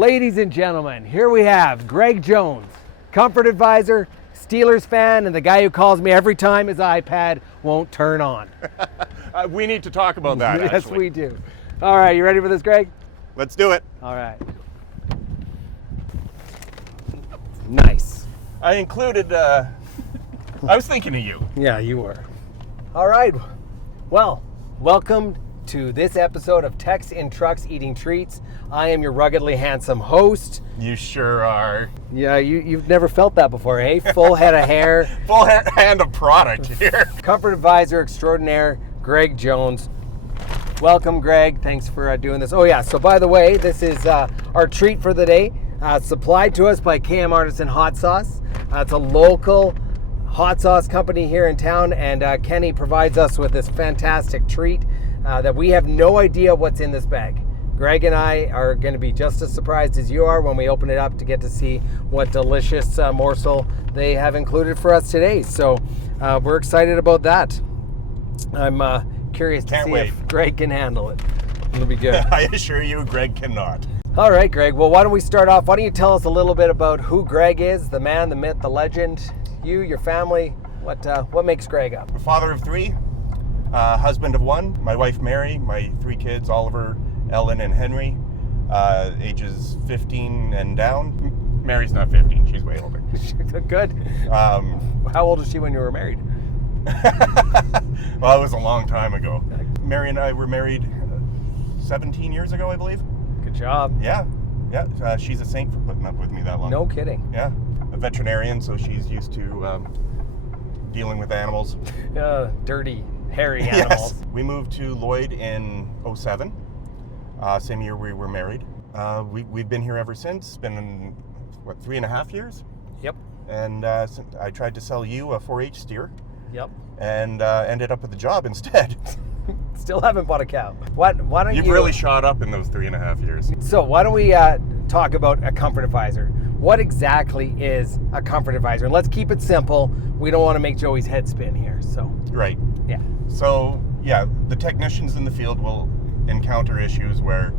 Ladies and gentlemen, here we have Greg Jones, comfort advisor, Steelers fan, and the guy who calls me every time his iPad won't turn on. We need to talk about that, Yes, actually. we do. All right, you ready for this, Greg? Let's do it. All right. Nice. I included, I was thinking of you. Yeah, you were. All right. Well, welcome to this episode of Tex in Trucks Eating Treats. I am your ruggedly handsome host. You sure are. Yeah, you've never felt that before, eh? Full head of hair. Full hand of product here. Comfort advisor extraordinaire, Greg Jones. Welcome, Greg. Thanks for doing this. Oh, yeah. So, by the way, this is our treat for the day, supplied to us by KM Artisan Hot Sauce. It's a local hot sauce company here in town, and Kenny provides us with this fantastic treat that we have no idea what's in this bag. Greg and I are going to be just as surprised as you are when we open it up to get to see what delicious morsel they have included for us today. So we're excited about that. I'm curious to see if Greg can handle it. It'll be good. I assure you, Greg cannot. All right, Greg. Well, why don't we start off? Why don't you tell us a little bit about who Greg is, the man, the myth, the legend, you, your family. What makes Greg up? Father of three, husband of one, my wife Mary, my three kids, Oliver, Ellen, and Henry, ages 15 and down. Mary's not 15, she's way older. Good. How old was she when you were married? Well, it was a long time ago. Mary and I were married 17 years ago, I believe. Good job. Yeah. She's a saint for putting up with me that long. No kidding. Yeah. A veterinarian, so she's used to dealing with animals. Dirty, hairy animals. Yes. We moved to Lloyd in 2007. Same year we were married. We've been here ever since. It's been, 3.5 years? Yep. And I tried to sell you a 4-H steer. Yep. And ended up with the job instead. Still haven't bought a cow. Why don't You've really shot up in those 3.5 years. So why don't we talk about a comfort advisor? What exactly is a comfort advisor? And let's keep it simple. We don't want to make Joey's head spin here. So Right. Yeah. So the technicians in the field will encounter issues where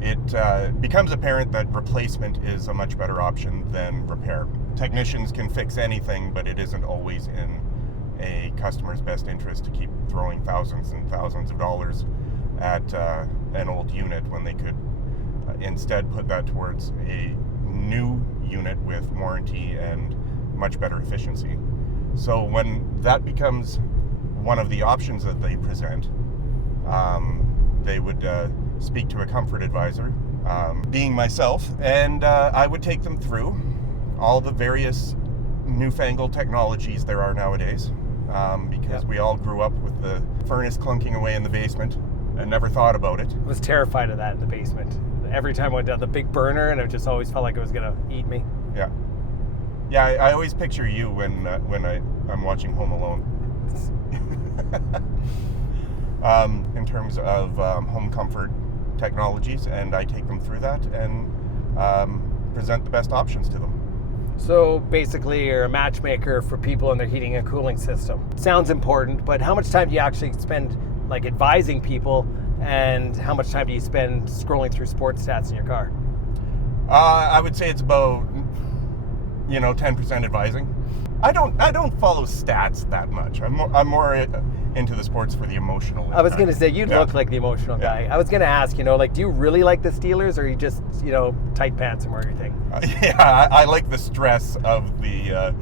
it becomes apparent that replacement is a much better option than repair. Technicians can fix anything, but it isn't always in a customer's best interest to keep throwing thousands and thousands of dollars at an old unit when they could instead put that towards a new unit with warranty and much better efficiency. So when that becomes one of the options that they present, they would speak to a comfort advisor, being myself, and I would take them through all the various newfangled technologies there are nowadays, because we all grew up with the furnace clunking away in the basement and never thought about it. I was terrified of that in the basement. Every time I went down the big burner, and it just always felt like it was going to eat me. Yeah, I always picture you when I'm watching Home Alone. In terms of home comfort technologies, and I take them through that and present the best options to them. So basically you're a matchmaker for people in their heating and cooling system. Sounds important, but how much time do you actually spend advising people, and how much time do you spend scrolling through sports stats in your car? I would say it's about 10% advising. I don't follow stats that much. I'm more into the sports for the emotional impact. I was going to say, you look like the emotional guy. I was going to ask, do you really like the Steelers, or you just, tight pants and wear your thing? I like the stress of the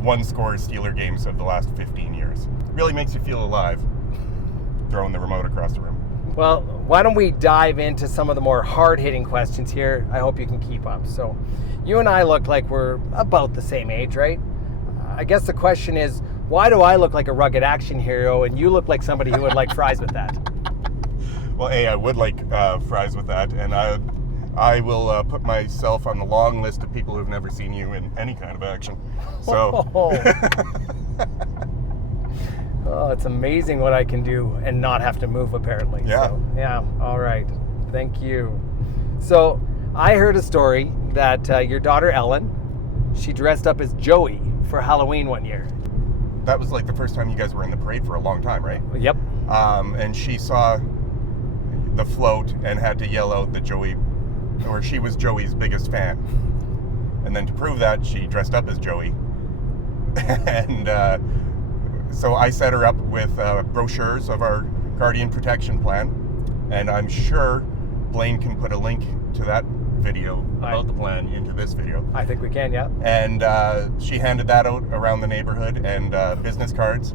one-score Steeler games of the last 15 years. It really makes you feel alive, throwing the remote across the room. Well, why don't we dive into some of the more hard-hitting questions here? I hope you can keep up. So, you and I look like we're about the same age, right? I guess the question is, why do I look like a rugged action hero and you look like somebody who would like fries with that? Well, I would like fries with that, and I will put myself on the long list of people who've never seen you in any kind of action. So, oh, it's amazing what I can do and not have to move, apparently. Yeah. So, yeah. All right. Thank you. So I heard a story that your daughter Ellen, she dressed up as Joey for Halloween one year. That was like the first time you guys were in the parade for a long time, right? Yep. And she saw the float and had to yell out the Joey or she was Joey's biggest fan. And then to prove that, she dressed up as Joey. And so I set her up with brochures of our Guardian Protection Plan. And I'm sure Blaine can put a link to that video about the plan into this video. I think we can, yeah. And she handed that out around the neighborhood, and business cards.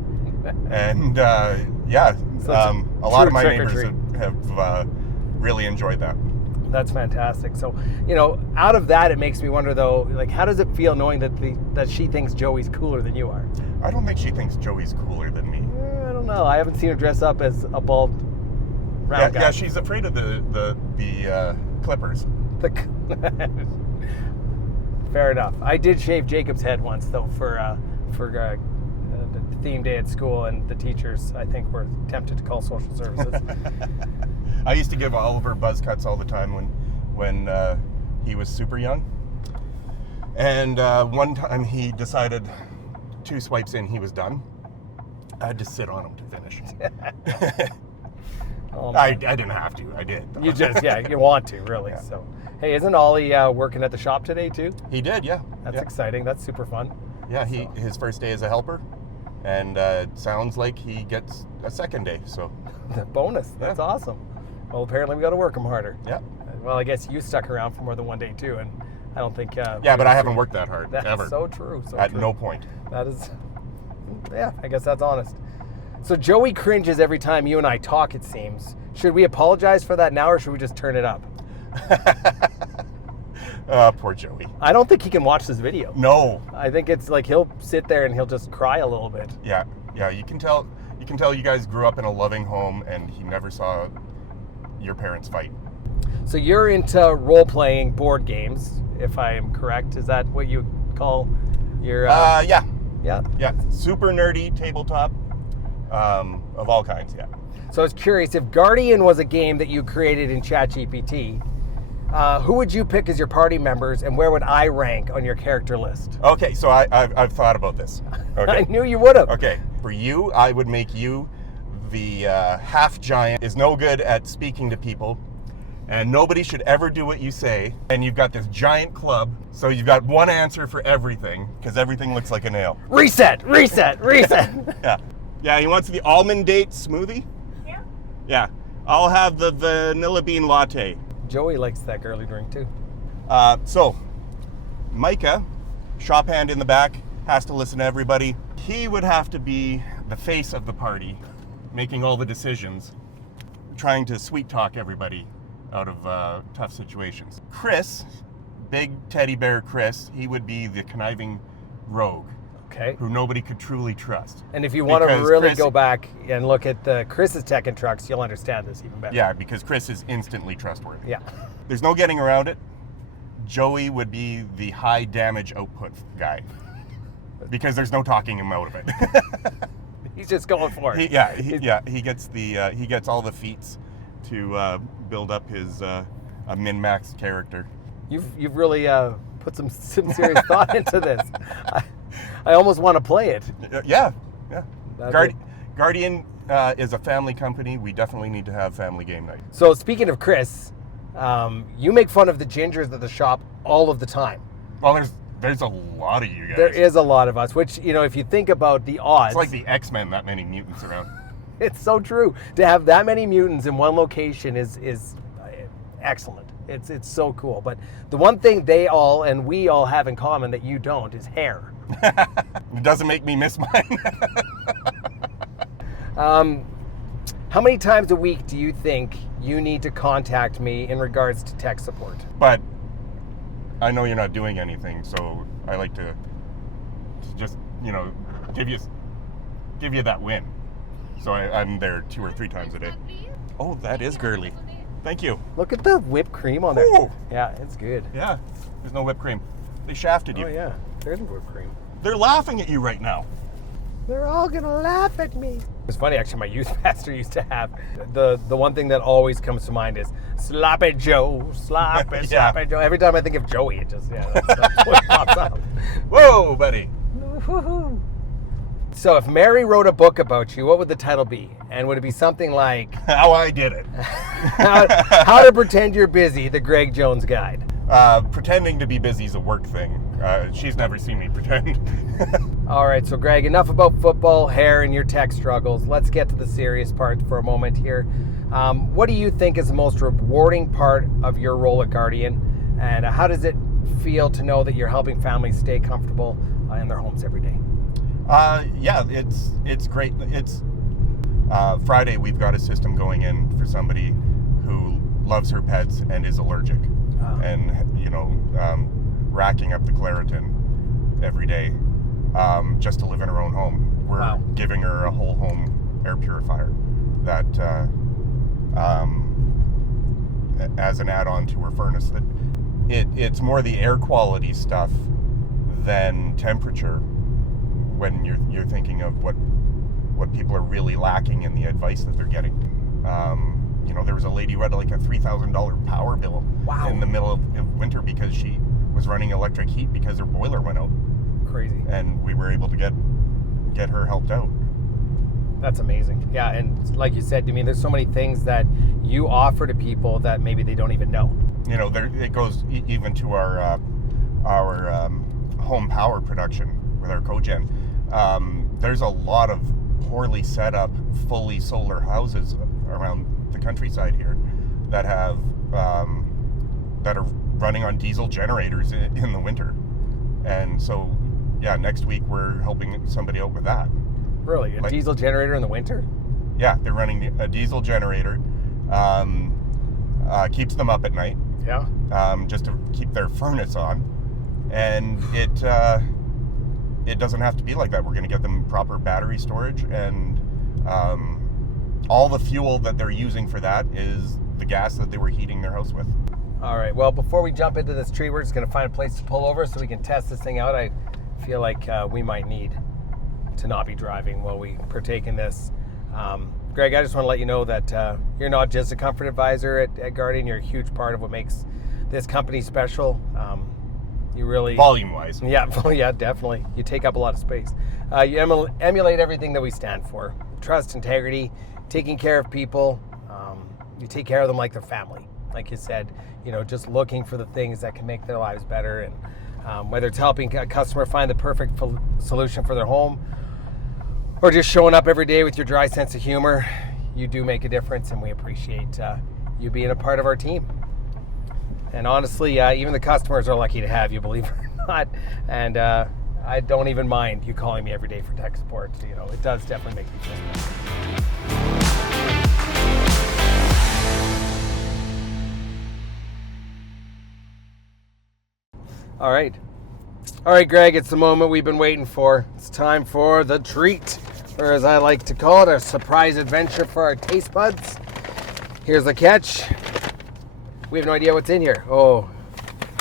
And yeah, a lot of my neighbors have really enjoyed that. That's fantastic. So, you know, out of that, it makes me wonder though, like, how does it feel knowing that she thinks Joey's cooler than you are? I don't think she thinks Joey's cooler than me. I don't know. I haven't seen her dress up as a bald round guy. Yeah, she's afraid of the clippers. Fair enough. I did shave Jacob's head once though for the theme day at school, and the teachers, I think, were tempted to call social services. I used to give Oliver buzz cuts all the time when he was super young. And one time he decided 2 swipes in, he was done. I had to sit on him to finish. Oh, I didn't have to. I did. You just, you want to, really. Yeah. So, hey, isn't Ollie working at the shop today too? He did, yeah. That's exciting. That's super fun. Yeah, his first day as a helper, and it sounds like he gets a second day. So, bonus. That's awesome. Well, apparently we got to work him harder. Yeah. Well, I guess you stuck around for more than one day too, and I don't think. Yeah, but I haven't worked that hard ever. That's so true. At no point. That is. Yeah, I guess that's honest. So Joey cringes every time you and I talk, it seems. Should we apologize for that now, or should we just turn it up? Poor Joey. I don't think he can watch this video. No. I think it's like he'll sit there and he'll just cry a little bit. Yeah, you can tell you guys grew up in a loving home and he never saw your parents fight. So you're into role-playing board games, if I am correct. Is that what you call your... Yeah. Yeah? Yeah, super nerdy tabletop of all kinds, yeah. So I was curious, if Guardian was a game that you created in ChatGPT, who would you pick as your party members, and where would I rank on your character list? Okay, so I've thought about this. Okay. I knew you would have. Okay, for you, I would make you the half giant, is no good at speaking to people, and nobody should ever do what you say, and you've got this giant club, so you've got one answer for everything, because everything looks like a nail. Reset! Yeah, he wants the almond date smoothie? Yeah. Yeah, I'll have the vanilla bean latte. Joey likes that girly drink too. So, Micah, shop hand in the back, has to listen to everybody. He would have to be the face of the party, making all the decisions, trying to sweet talk everybody out of tough situations. Chris, big teddy bear Chris, he would be the conniving rogue. Okay. Who nobody could truly trust. And if you want to really go back and look at Chris's Tech and Trucks, you'll understand this even better. Yeah, because Chris is instantly trustworthy. Yeah. There's no getting around it. Joey would be the high damage output guy. Because there's no talking him out of it. He's just going for it. He gets all the feats to build up his min-max character. You've really put some serious thought into this. I almost want to play it. Yeah. Guardian is a family company. We definitely need to have family game night. So speaking of Chris, you make fun of the gingers at the shop all of the time. Well, there's a lot of you guys. There is a lot of us, which, you know, if you think about the odds... It's like the X-Men, that many mutants around. It's so true. To have that many mutants in one location is excellent. It's so cool. But the one thing they all and we all have in common that you don't is hair. It doesn't make me miss mine. How many times a week do you think you need to contact me in regards to tech support? But I know you're not doing anything, so I like to just, give you that win. So I'm there 2 or 3 times a day. Oh, that is girly. Thank you. Look at the whipped cream on there. Ooh. Yeah, it's good. Yeah, there's no whipped cream. They shafted you. Oh yeah, there's whipped cream. They're laughing at you right now. They're all gonna laugh at me. It's funny, actually, my youth pastor used to have the one thing that always comes to mind is Sloppy Joe, Sloppy Joe. Every time I think of Joey, it just that's what pops up. Whoa, buddy. So if Mary wrote a book about you, what would the title be? And would it be something like How I did it. how to pretend you're busy, the Greg Jones Guide? Pretending to be busy is a work thing. She's never seen me pretend. All right, so Greg, enough about football, hair, and your tech struggles. Let's get to the serious part for a moment here. What do you think is the most rewarding part of your role at Guardian? And how does it feel to know that you're helping families stay comfortable in their homes every day? Yeah, it's great. It's Friday. We've got a system going in for somebody who loves her pets and is allergic, and racking up the Claritin every day just to live in her own home. We're giving her a whole home air purifier that, as an add-on to her furnace, that it's more the air quality stuff than temperature. When you're thinking of what people are really lacking in the advice that they're getting. There was a lady who had like a $3,000 power bill in the middle of winter because she was running electric heat because her boiler went out. Crazy. And we were able to get her helped out. That's amazing. Yeah, and like you said, I mean, there's so many things that you offer to people that maybe they don't even know. It goes even to our home power production with our cogen. There's a lot of poorly set up, fully solar houses around the countryside here that have that are running on diesel generators in the winter. And so, next week we're helping somebody out with that. Really? A diesel generator in the winter? Yeah, they're running a diesel generator. Keeps them up at night. Yeah. Just to keep their furnace on. And it doesn't have to be like that. We're going to get them proper battery storage, and all the fuel that they're using for that is the gas that they were heating their house with. All right. Well, before we jump into this tree, we're just going to find a place to pull over so we can test this thing out. I feel like we might need to not be driving while we partake in this. Greg, I just want to let you know that you're not just a comfort advisor at Guardian. You're a huge part of what makes this company special. You really volume-wise. Yeah, definitely. You take up a lot of space. You emulate everything that we stand for: trust, integrity, taking care of people. You take care of them like their family. Like you said, just looking for the things that can make their lives better, and whether it's helping a customer find the perfect solution for their home, or just showing up every day with your dry sense of humor, you do make a difference, and we appreciate you being a part of our team. And honestly, even the customers are lucky to have you, believe it or not. And I don't even mind you calling me every day for tech support. It does definitely make me feel better. All right, Greg, it's the moment we've been waiting for. It's time for the treat, or as I like to call it, a surprise adventure for our taste buds. Here's the catch. We have no idea what's in here. Oh,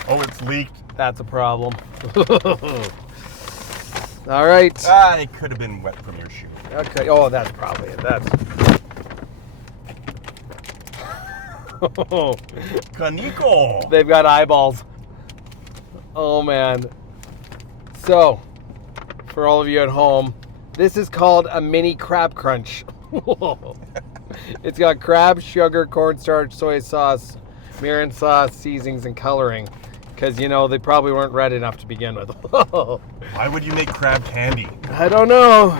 it's leaked. That's a problem. All right. It could have been wet from your shoe. Okay. Oh, that's probably it. Kaniko. They've got eyeballs. Oh, man. So, for all of you at home, this is called a mini crab crunch. It's got crab, sugar, cornstarch, soy sauce, mirin sauce, seasonings, and coloring. Because, they probably weren't red enough to begin with. Why would you make crab candy? I don't know.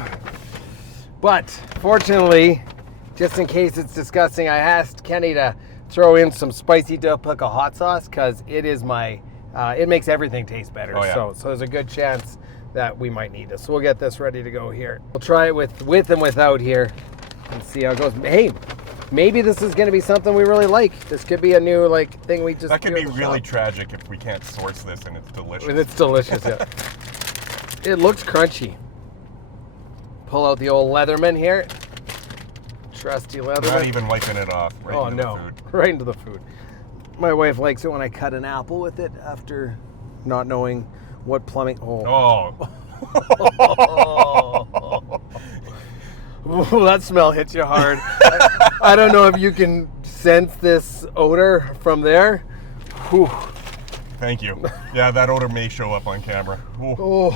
But, fortunately, just in case it's disgusting, I asked Kenny to throw in some spicy dill pickle hot sauce, because it is it makes everything taste better. Oh, yeah. So there's a good chance that we might need this. So we'll get this ready to go here. We'll try it with and without here and see how it goes. Hey, maybe this is going to be something we really like. This could be a new thing we just. That could be really tragic if we can't source this and it's delicious. And it's delicious, yeah. It looks crunchy. Pull out the old Leatherman here. Trusty Leatherman. Not even wiping it off. Right into the food. Right into the food. My wife likes it when I cut an apple with it after not knowing what plumbing. Oh. Ooh, that smell hits you hard. I don't know if you can sense this odor from there. Whew. Thank you. Yeah, that odor may show up on camera. Oh.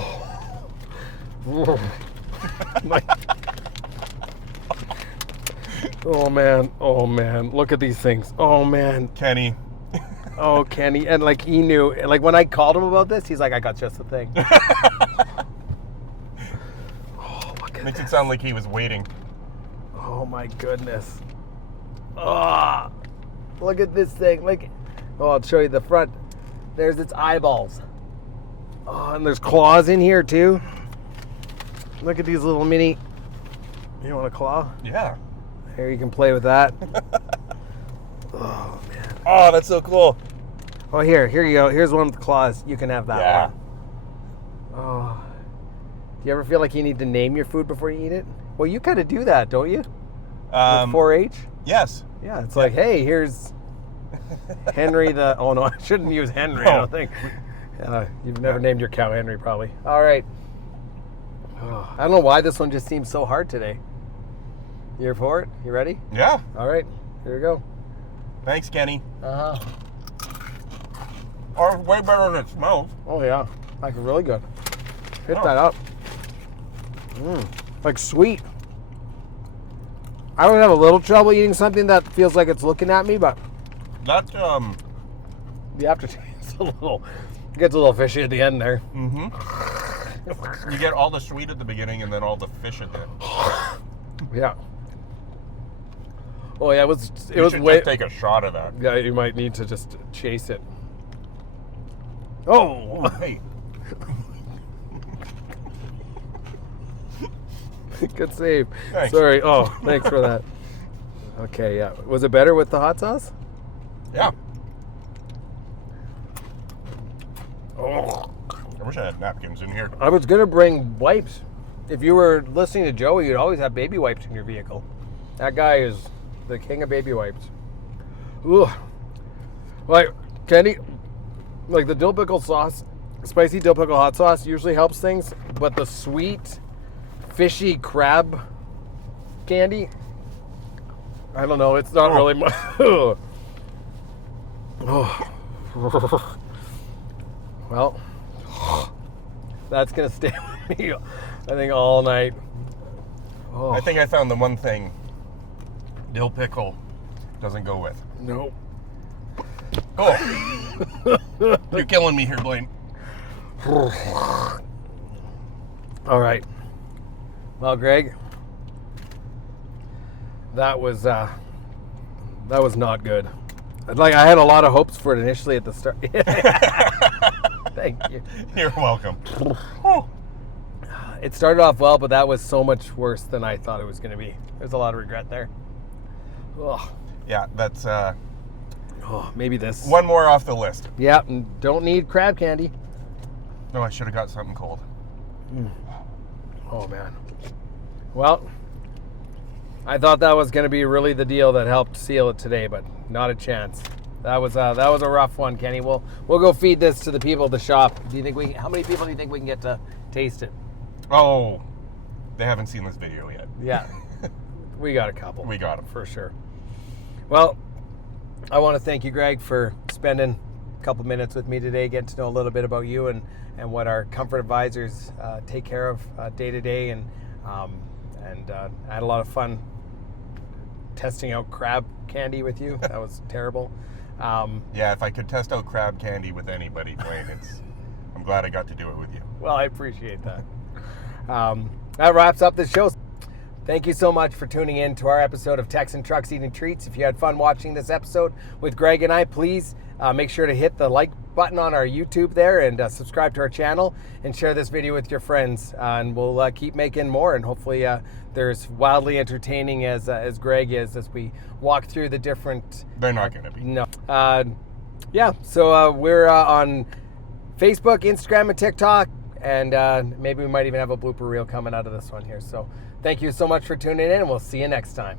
Like, oh man, look at these things. Oh man, Kenny. oh Kenny, and like he knew. Like when I called him about this, he's like, I got just the thing. Oh, look at Makes this. it sound like he was waiting. Oh my goodness. Oh, look at this thing. Like, oh, I'll show you the front. There's its eyeballs. Oh, and there's claws in here too. Look at these little mini. You want a claw? Yeah. Here, you can play with that. Oh man. Oh, that's so cool. Oh, here you go. Here's one with the claws. You can have that Yeah. one. Oh. Do you ever feel like you need to name your food before you eat it? Well, you kind of do that, don't you? With 4-H? Yes. Yeah, it's like, hey, here's Henry the... Oh, no, I shouldn't use Henry, I don't think. You've never named your cow Henry, probably. All right. Oh, I don't know why this one just seems so hard today. You here for it? You ready? Yeah. All right, here we go. Thanks, Kenny. Uh-huh. Or way better than it smells. Oh, yeah. Like, really good. Hit Oh. that up. Like sweet. I would have a little trouble eating something that feels like it's looking at me, but That, the aftertaste is gets a little fishy at the end there. you get all the sweet at the beginning and then all the fish at the end. Yeah. Oh yeah, it was You should way. just take a shot of that. Yeah, you might need to just chase it. Oh, Hey. good save. Thanks. Sorry. Oh, thanks for that. Okay, yeah. Was it better with the hot sauce? Yeah. Oh. I wish I had napkins in here. I was gonna bring wipes. If you were listening to Joey, you'd always have baby wipes in your vehicle. That guy is the king of baby wipes. Ooh. Like, Kenny, like the dill pickle sauce, spicy dill pickle hot sauce usually helps things, but the sweet, fishy crab candy, I don't know, it's not really much. Oh. Well, that's gonna stay with me, I think, all night. Oh. I think I found the one thing dill pickle doesn't go with. Nope. Oh. You're killing me here, Blaine. All right. Well, Greg, that was not good. I had a lot of hopes for it initially at the start. Thank you. You're welcome. It started off well, but that was so much worse than I thought it was going to be. There's a lot of regret there. Oh, Yeah, that's maybe this. one more off the list. Yeah, and don't need crab candy. No, I should have got something cold. Oh man. Well, I thought that was going to be really the deal that helped seal it today, but not a chance. That was a rough one, Kenny. We'll go feed this to the people at the shop. Do you think how many people do you think we can get to taste it? Oh, they haven't seen this video yet. Yeah. We got a couple. We got them. For sure. Well, I want to thank you, Greg, for spending a couple minutes with me today, getting to know a little bit about you and what our comfort advisors take care of day to day. And I had a lot of fun testing out crab candy with you. That was terrible. Yeah, if I could test out crab candy with anybody, Blaine, I'm glad I got to do it with you. Well, I appreciate that. That wraps up this show. Thank you so much for tuning in to our episode of Texan Trucks Eating Treats. If you had fun watching this episode with Greg and I, please make sure to hit the like button on our YouTube there and subscribe to our channel and share this video with your friends. And we'll keep making more, and hopefully they're as wildly entertaining as Greg is as we walk through the different... They're not going to be. No. Yeah, so we're on Facebook, Instagram, and TikTok, and maybe we might even have a blooper reel coming out of this one here. So thank you so much for tuning in, and we'll see you next time.